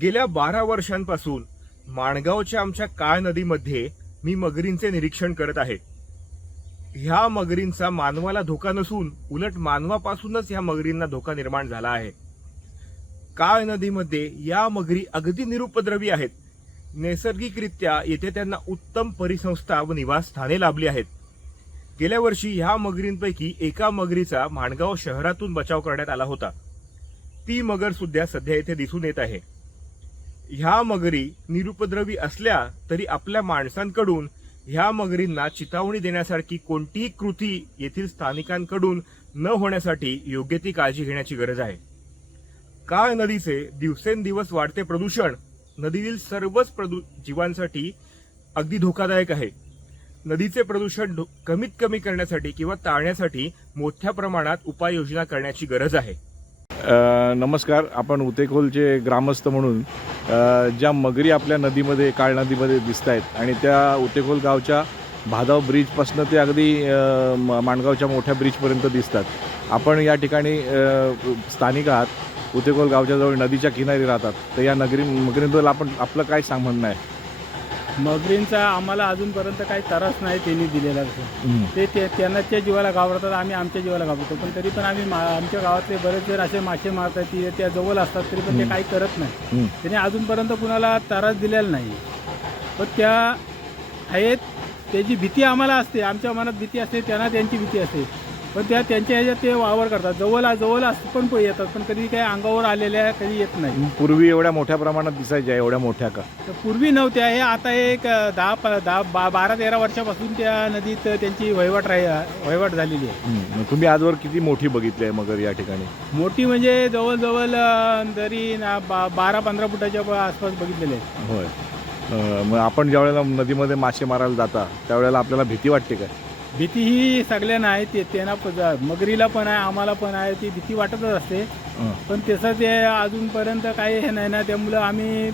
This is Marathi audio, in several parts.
गेल्या 12 वर्षांपासून माणगावच्या आमच्या काळ नदीमध्ये मी मगरींचे निरीक्षण करत आहे. ह्या मगरींचा मानवाला धोका नसून उलट मानवापासूनच ह्या मगरींना धोका निर्माण झाला आहे. काळ नदीमध्ये या मगरी अगदी निरुपद्रवी आहेत. नैसर्गिकरित्या येथे त्यांना उत्तम परिसंस्था व निवासस्थाने लाभली आहेत. गेल्या वर्षी ह्या मगरींपैकी एका मगरीचा माणगाव शहरातून बचाव करण्यात आला होता. ती मगर सुद्धा सध्या येथे दिसून येत आहे. ह्या मगरी निरुपद्रवी असल्या तरी आपल्या माणसांकडून ह्या मगरींना चितावणी देण्यासारखी कोणतीही कृती येथील स्थानिकांकडून न होण्यासाठी योग्य ती काळजी घेण्याची गरज आहे. काळ नदीचे दिवसेंदिवस वाढते प्रदूषण नदीतील सर्वच जीवांसाठी अगदी धोकादायक आहे. नदीचे प्रदूषण कमीत कमी करण्यासाठी किंवा टाळण्यासाठी मोठ्या प्रमाणात उपाययोजना करण्याची गरज आहे. नमस्कार. आपण उतेखोलचे ग्रामस्थ म्हणून ज्या मगरी आपल्या नदीमध्ये काळ नदीमध्ये दिसत आहेत आणि त्या उतेखोल गावच्या भादाव ब्रिजपासून ते अगदी माणगावच्या मोठ्या ब्रिजपर्यंत दिसतात. आपण या ठिकाणी स्थानिक आहात, उतेखोल गावच्या जवळ नदीच्या किनारी राहतात. तर या मगरींबद्दल आपलं काय म्हणणं आहे? मगरींचा आम्हाला अजूनपर्यंत काही त्रास नाही त्यांनी दिलेला. ते त्यांच्या जीवाला घाबरतात, आम्ही आमच्या जीवाला घाबरतो. पण तरी पण आम्ही आमच्या गावातले बरेच जण असे मासे मारतात, त्या जवळ असतात तरी पण ते काही करत नाही. त्यांनी अजूनपर्यंत कुणाला त्रास दिलेला नाही. पण त्या आहेत, त्याची भीती आम्हाला असते, आमच्या मनात भीती असते, त्यांना त्यांची भीती असते. पण त्यांच्या ह्याच्यात ते वावर करतात, जवळ असतं पण येतात, पण कधी काही अंगावर आलेल्या कधी येत नाही. पूर्वी एवढ्या मोठ्या प्रमाणात दिसायच्या, एवढ्या मोठ्या का? तर पूर्वी नव्हत्या. हे आता एक 12-13 वर्षापासून त्या नदीत त्यांची वहिवाट झालेली आहे. तुम्ही आजवर किती मोठी बघितली आहे मगर या ठिकाणी? मोठी म्हणजे जवळजवळ तरी 12-15 फुटाच्या आसपास बघितलेले आहे. होय. मग आपण ज्या वेळेला नदीमध्ये मासे मारायला जाता त्यावेळेला आपल्याला भीती वाटते काय? भीती ही सगळ्यांना आहे, त्यांना मगरीला पण आहे, आम्हाला पण आहे. ती भीती वाटतच असते. पण तसं ते अजूनपर्यंत काही हे नाही ना, त्यामुळं आम्ही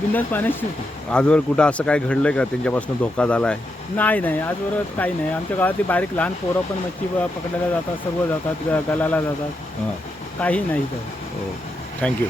बिंदास पाण्यात शिवतो. आजवर कुठं असं काय घडलंय का त्यांच्यापासून धोका झाला आहे? नाही, आजवर काही नाही. आमच्या गावातली बारीक लहान पोरं पण मच्छी पकडायला जातात, सर्व जातात, गलाला जातात, काही नाही. तर थँक्यू.